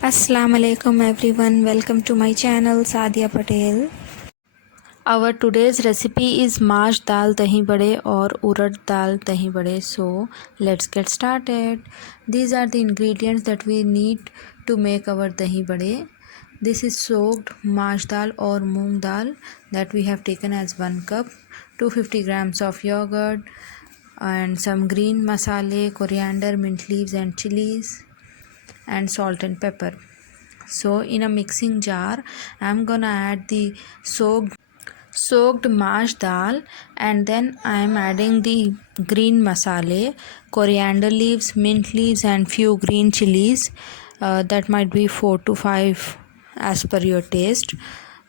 Assalamu alaikum everyone, welcome to my channel Sadia Patel. Our today's recipe is mash dal dahi bade or urad dal dahi bade. So let's get started. These are the ingredients that we need to make our dahi bade. This is soaked mash dal or moong dal that we have taken as 1 cup, 250 grams of yogurt and some green masale, coriander, mint leaves and chilies and salt and pepper. So in a mixing jar I'm gonna add the soaked mash dal, and then I am adding the green masale, coriander leaves, mint leaves and few green chilies. That might be 4 to 5 as per your taste.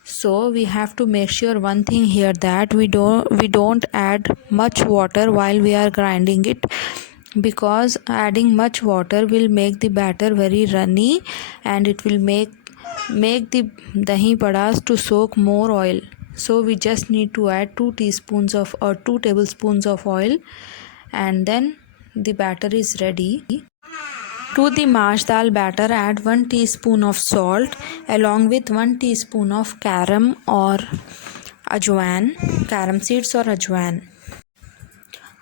So we have to make sure one thing here, that we don't add much water while we are grinding it, because adding much water will make the batter very runny and it will make the dahi padas to soak more oil. So we just need to add 2 teaspoons of or 2 tablespoons of oil, and then the batter is ready. To the mash dal batter add 1 teaspoon of salt along with 1 teaspoon of carom seeds or ajwain.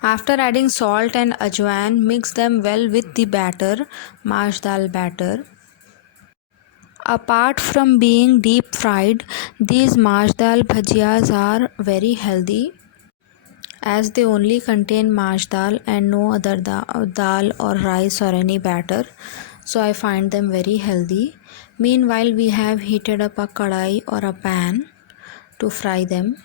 After adding salt and ajwain, mix them well with the mash dal batter. Apart from being deep fried, these mash dal bhajiyas are very healthy as they only contain mash dal and no other dal or rice or any batter. So I find them very healthy. Meanwhile, we have heated up a kadai or a pan to fry them.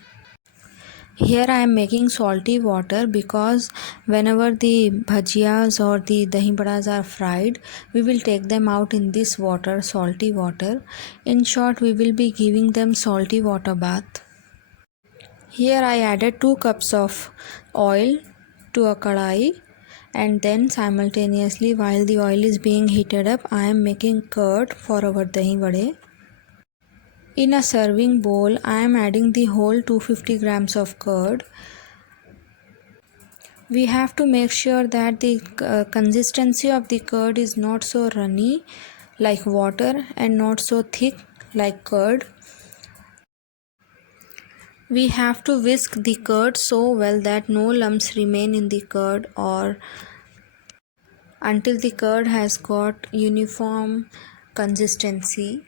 Here I am making salty water because whenever the bhajiyas or the dahi badas are fried, we will take them out in this water, salty water. In short, we will be giving them salty water bath. Here I added 2 cups of oil to a kadai, and then simultaneously while the oil is being heated up, I am making curd for our dahi vade. In a serving bowl, I am adding the whole 250 grams of curd. We have to make sure that the consistency of the curd is not so runny like water and not so thick like curd. We have to whisk the curd so well that no lumps remain in the curd, or until the curd has got uniform consistency.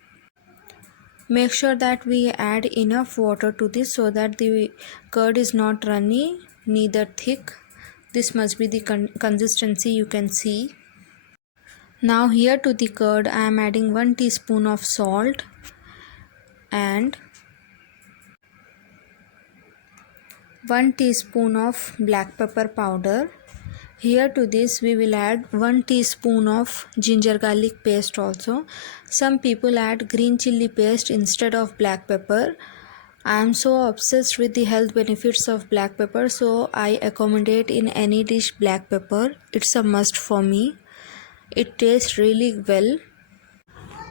Make sure that we add enough water to this so that the curd is not runny neither thick. This must be the consistency you can see. Now here to the curd I am adding 1 teaspoon of salt and 1 teaspoon of black pepper powder. Here to this we will add 1 teaspoon of ginger garlic paste also. Some people add green chilli paste instead of black pepper. I am so obsessed with the health benefits of black pepper, so I accommodate in any dish black pepper. It's a must for me. It tastes really well.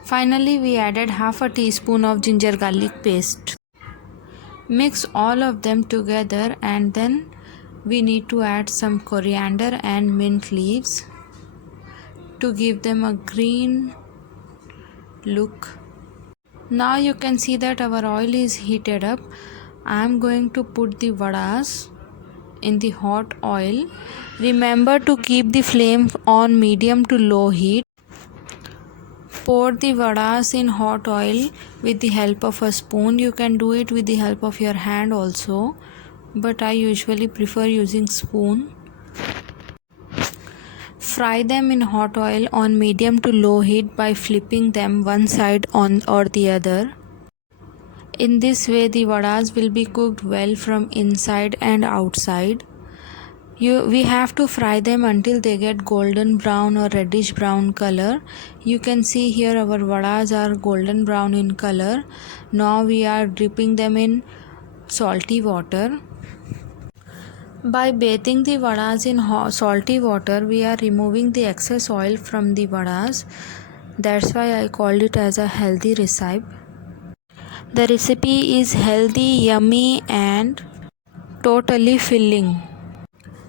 Finally, we added half a teaspoon of ginger garlic paste. Mix all of them together, and then we need to add some coriander and mint leaves to give them a green look. Now you can see that our oil is heated up. I am going to put the vadas in the hot oil. Remember to keep the flame on medium to low heat. Pour the vadas in hot oil with the help of a spoon. You can do it with the help of your hand also, but I usually prefer using spoon. Fry them in hot oil on medium to low heat by flipping them one side on or the other. In this way the vadas will be cooked well from inside and outside. We have to fry them until they get golden brown or reddish brown color. You can see here our vadas are golden brown in color. Now we are dipping them in salty water. By bathing the vadas in salty water, we are removing the excess oil from the vadas. That's why I called it as a healthy recipe. The recipe is healthy, yummy and totally filling.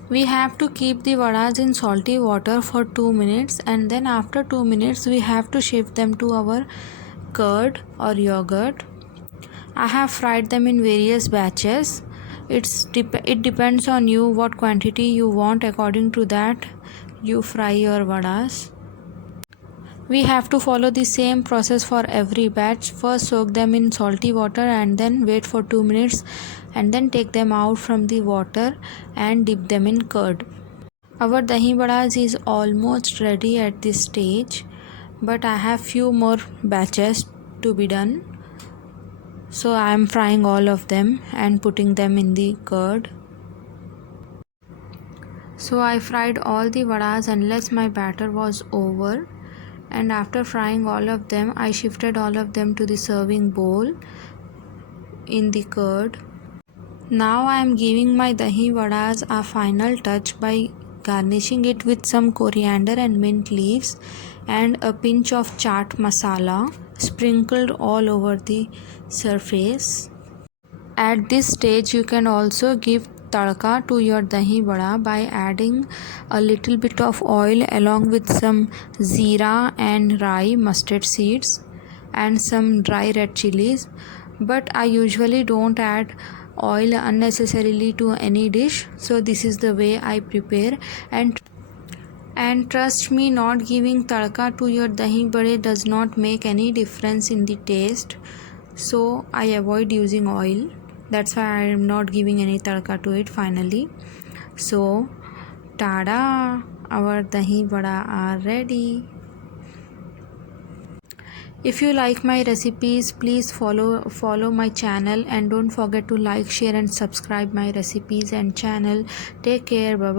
We have to keep the vadas in salty water for 2 minutes, and then after 2 minutes we have to shift them to our curd or yogurt. I have fried them in various batches. It depends on you what quantity you want. According to that you fry your vadas. We have to follow the same process for every batch. First soak them in salty water and then wait for 2 minutes and then take them out from the water and dip them in curd. Our dahi vadas is almost ready at this stage, but I have few more batches to be done. So I am frying all of them and putting them in the curd. So I fried all the vadas unless my batter was over, and after frying all of them I shifted all of them to the serving bowl in the curd. Now I am giving my dahi vadas a final touch by garnishing it with some coriander and mint leaves and a pinch of chaat masala sprinkled all over the surface. At this stage you can also give tadka to your dahi vada by adding a little bit of oil along with some zeera and rye mustard seeds and some dry red chilies, but I usually don't add oil unnecessarily to any dish, so this is the way I prepare. And trust me, not giving tadka to your dahi vade does not make any difference in the taste, so I avoid using oil. That's why I am not giving any tadka to it finally. So tada, our dahi vada are ready. If you like my recipes, please follow my channel and don't forget to like, share and subscribe my recipes and channel. Take care. Bye bye.